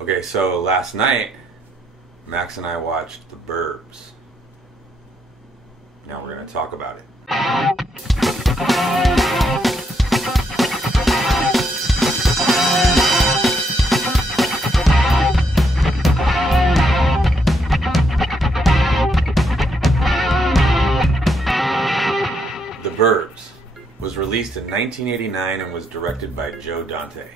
Okay, so last night, Max and I watched The Burbs. Now we're going to talk about it. The Burbs was released in 1989 and was directed by Joe Dante.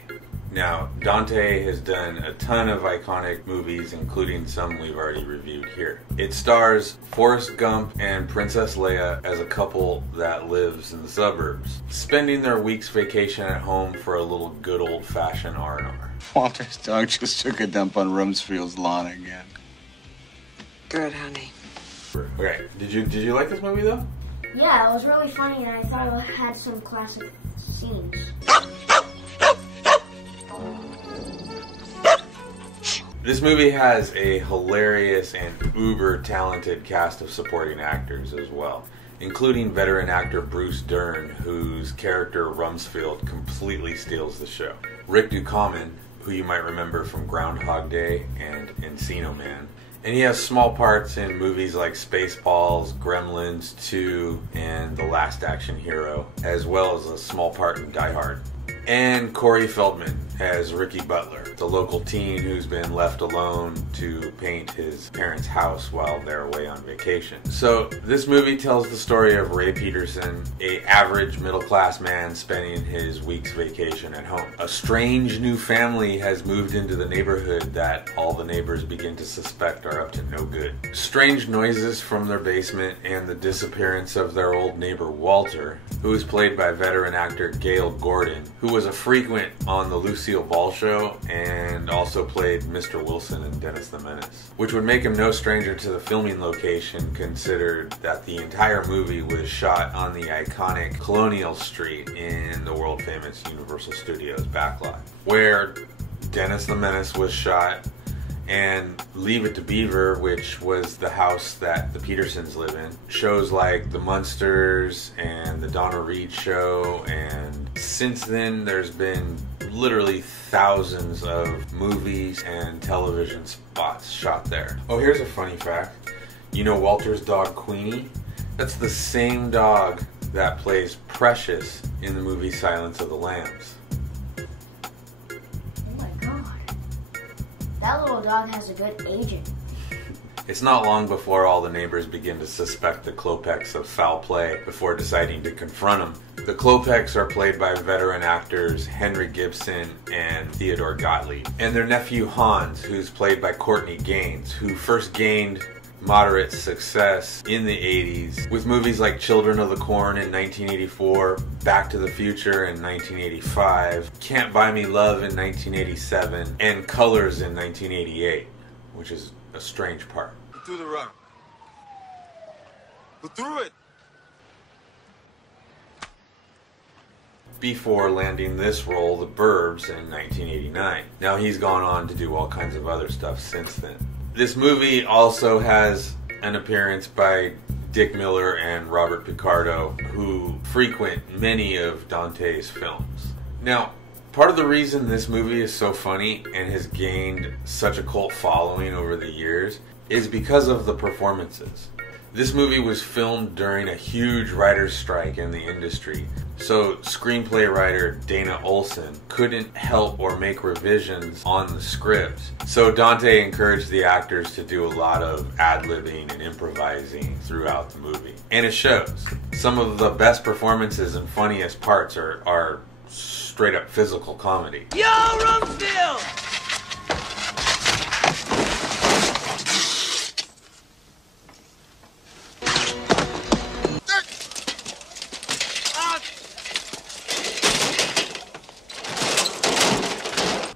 Now, Dante has done a ton of iconic movies, including some we've already reviewed here. It stars Forrest Gump and Princess Leia as a couple that lives in the suburbs, spending their week's vacation at home for a little good old-fashioned R&R. Walter's dog just took a dump on Rumsfeld's lawn again. Good, honey. Okay, did you like this movie though? Yeah, it was really funny, and I thought it had some classic scenes. This movie has a hilarious and uber-talented cast of supporting actors as well, including veteran actor Bruce Dern, whose character Rumsfeld completely steals the show. Rick Ducommun, who you might remember from Groundhog Day and Encino Man, and he has small parts in movies like Spaceballs, Gremlins 2, and The Last Action Hero, as well as a small part in Die Hard. And Corey Feldman as Ricky Butler, the local teen who's been left alone to paint his parents' house while they're away on vacation. So this movie tells the story of Ray Peterson, an average middle-class man spending his week's vacation at home. A strange new family has moved into the neighborhood that all the neighbors begin to suspect are up to no good. Strange noises from their basement and the disappearance of their old neighbor Walter, who is played by veteran actor Gale Gordon, who was a frequent on the Lucille Ball Show and also played Mr. Wilson in Dennis the Menace, which would make him no stranger to the filming location, considered that the entire movie was shot on the iconic Colonial Street in the world-famous Universal Studios backlot, where Dennis the Menace was shot, and Leave It to Beaver, which was the house that the Petersons live in. Shows like The Munsters and The Donna Reed Show, and since then there's been literally thousands of movies and television spots shot there. Oh, here's a funny fact. You know Walter's dog Queenie? That's the same dog that plays Precious in the movie Silence of the Lambs. That little dog has a good agent. It's not long before all the neighbors begin to suspect the Klopeks of foul play before deciding to confront them. The Klopeks are played by veteran actors Henry Gibson and Theodore Gottlieb, and their nephew Hans, who's played by Courtney Gaines, who first gained moderate success in the 80s with movies like Children of the Corn in 1984, Back to the Future in 1985, Can't Buy Me Love in 1987, and Colors in 1988, which is a strange part. Through the rug. Go through it. Before landing this role, The Burbs, in 1989. Now he's gone on to do all kinds of other stuff since then. This movie also has an appearance by Dick Miller and Robert Picardo, who frequent many of Dante's films. Now, part of the reason this movie is so funny and has gained such a cult following over the years is because of the performances. This movie was filmed during a huge writer's strike in the industry, so screenplay writer Dana Olson couldn't help or make revisions on the script. So Dante encouraged the actors to do a lot of ad-libbing and improvising throughout the movie. And it shows. Some of the best performances and funniest parts are straight up physical comedy. Yo, Rumsfeld!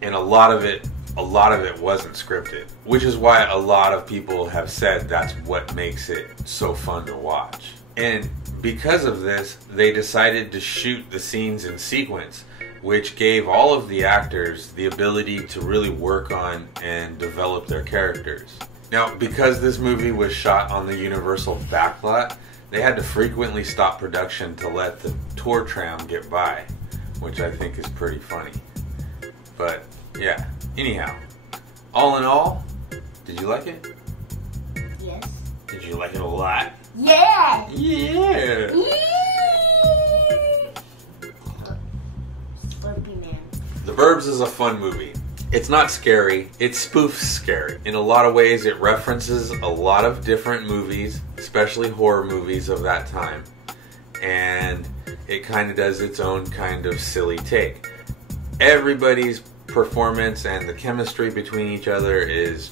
And a lot of it wasn't scripted, which is why a lot of people have said that's what makes it so fun to watch. And because of this, they decided to shoot the scenes in sequence, which gave all of the actors the ability to really work on and develop their characters. Now, because this movie was shot on the Universal backlot, they had to frequently stop production to let the tour tram get by, which I think is pretty funny. But yeah, anyhow, all in all, did you like it? Yes. Did you like it a lot? Yeah. Yeah. Slurpy man. The Burbs is a fun movie. It's not scary, it's spoof scary. In a lot of ways, it references a lot of different movies, especially horror movies of that time. And it kind of does its own kind of silly take. Everybody's performance and the chemistry between each other is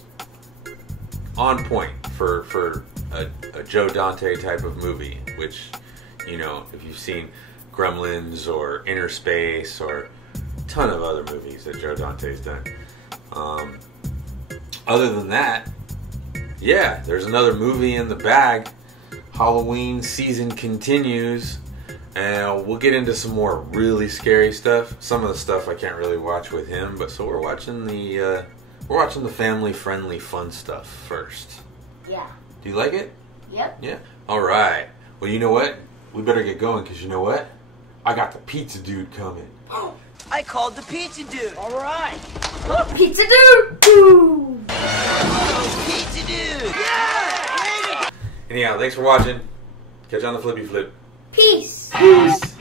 on point for a Joe Dante type of movie, which, you know, if you've seen Gremlins or Inner Space or a ton of other movies that Joe Dante's done. Other than that, yeah, there's another movie in the bag. Halloween season continues, and we'll get into some more really scary stuff. Some of the stuff I can't really watch with him, but so we're watching the family-friendly fun stuff first. Yeah. Do you like it? Yep. Yeah. All right. Well, you know what? We better get going, because you know what? I got the pizza dude coming. I called the pizza dude. All right. Pizza dude! Boom! Pizza dude. Yeah! Anyhow, thanks for watching. Catch you on the flippy flip. Peace! Peace.